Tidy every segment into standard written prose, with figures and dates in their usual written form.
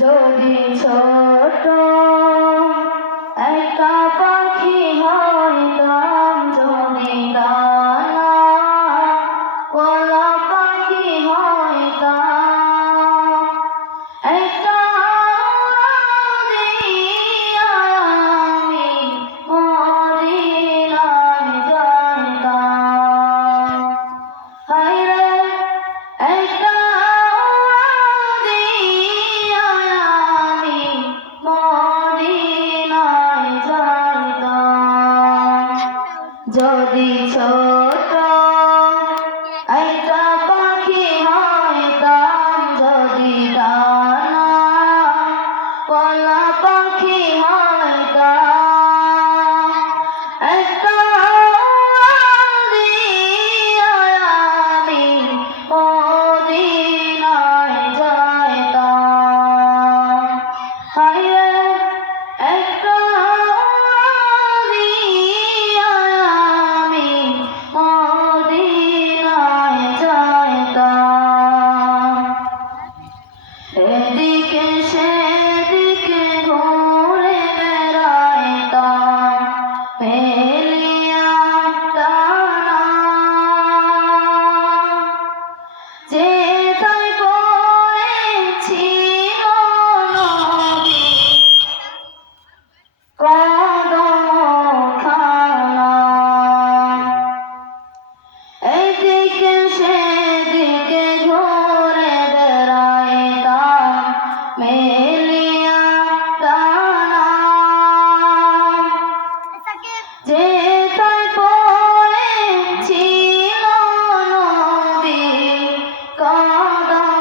যদি ছোট একটা পাখি হইতাম, যদি ডানা ওয়ালা পাখি হইতাম, একটা দিয়া আমি মদিনায় যাইতাম। হায়রে একটা দিয়া আমি মদিনায় যাইতাম। যদি ছোট একটা পাখি হইতাম, যদি ডানা ওয়ালা পাখি হইতাম, একটা দিয়া আমি মদিনায় যাইতাম। হায়রে একটা দিয়া আমি মদিনায় যাইতাম। এদিকে সেদিকে ঘুরে বেড়াইতাম, ফেলিয়া টানা যেথায় পড়েছিল নবী কদমখানা। এদিকে সেদিকে ঘুরে বেড়াইতাম, মেলিয়া টানা যেথায় পড়েছিল নবী কদমখানা।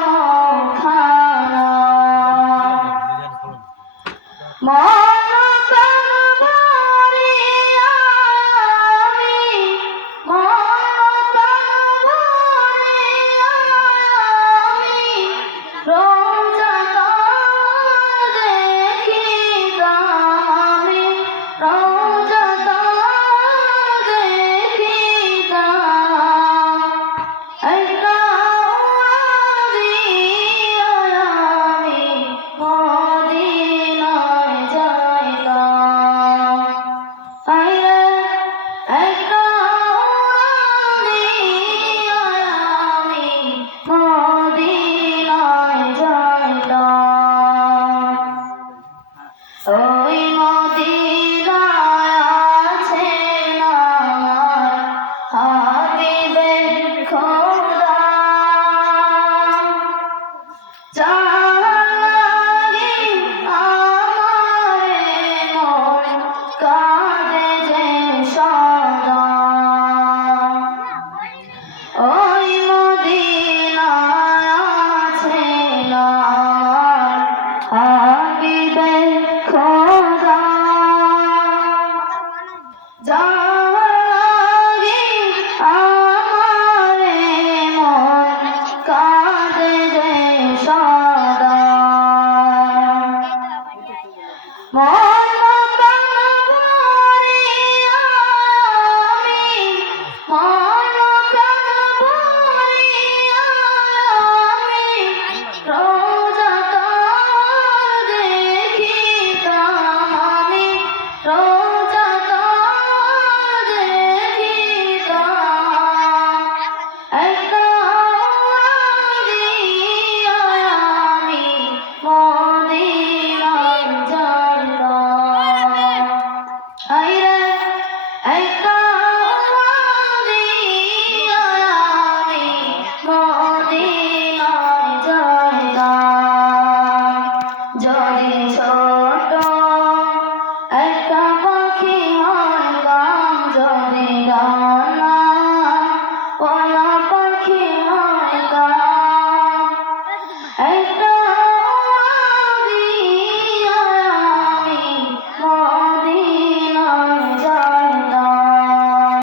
ওই মদিনায় আছেন আমার হাবিবে খোদা, যার লাগি আমারে মন কাঁদে যে সদা। ওই মদিনায় আছেন আমার হাবিবে খোদা, যার লাগি আমারে মন কাঁদে যে সদা। মন প্রাণ ভরিয়া আমি, মন প্রাণ ভরিয়া আমি রোজাটা দেখিতাম, আমি রোজাটা দেখিতাম। একটা দিয়া আমি মদিনায় যাইতাম। হায়রে একটা দিয়া আমি মদিনায় যাইতাম। যদি